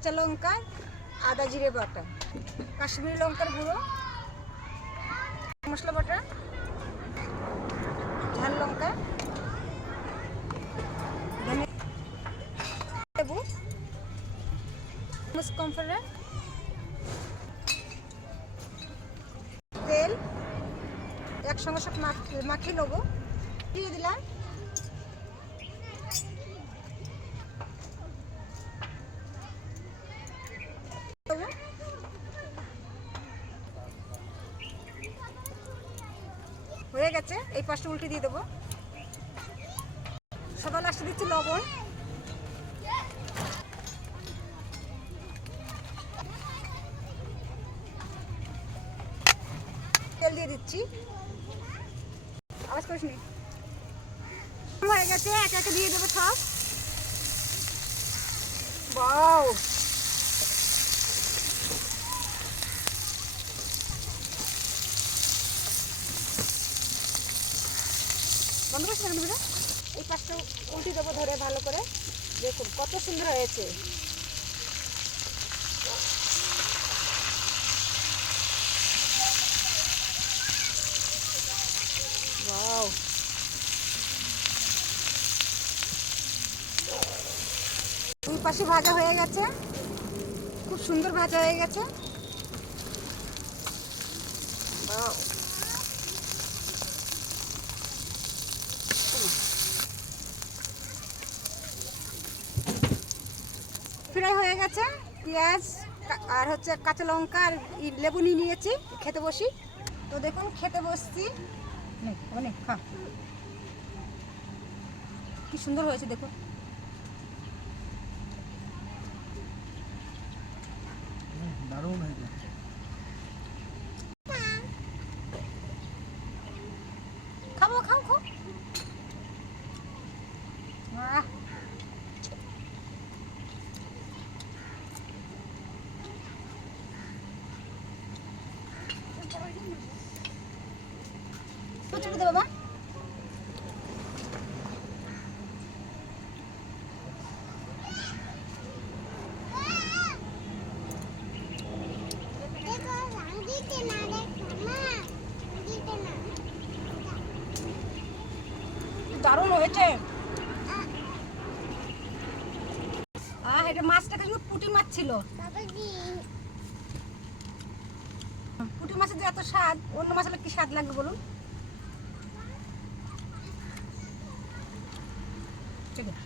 কাঁচা লঙ্কা, আদা জিরে বাটা, কাশ্মীরি লঙ্কার গুঁড়ো, মশলা বাটা, ঝাল লঙ্কা, লেবু, কর্নফ্লাওয়ার, তেল একসঙ্গে সব মাখিয়ে নেবো। দিয়ে দিলাম হয়ে গেছে। এই পাশটা উল্টে দিয়ে দেবো। সবার লাস্টে দিচ্ছি লবণ, তেল দিয়ে দিচ্ছি। আওয়াজ করিস নি। হয়ে গেছে, একে একে দিয়ে দেবো সব। বাও, বন্ধ করছি না ভিডিও। এই পাশটা উল্টে দেবো ধরে ভালো করে। দেখুন কত সুন্দর হয়েছে। ওয়াও, দুই পাশে ভাজা হয়ে গেছে, খুব সুন্দর ভাজা হয়ে গেছে। ওয়াও, ফ্রাই হয়ে গেছে। পেঁয়াজ আর হচ্ছে কাঁচা লঙ্কা আর লেবু নিয়ে নিয়েছি। খেতে বসি। তো দেখুন খেতে বসছি। অনেক খা, কি সুন্দর হয়েছে দেখুন। দারুণ হয়েছে। খাবো, খাও খাও। আহ, ছেড়ে দে বাবা। দারুণ হয়েছে। এটা মাছটা কিন্তু পুঁটি মাছ ছিল। পুঁটি মাছের যে এত স্বাদ, অন্য মাছ হলে কি স্বাদ লাগবে বলুন। ঠিক আছে।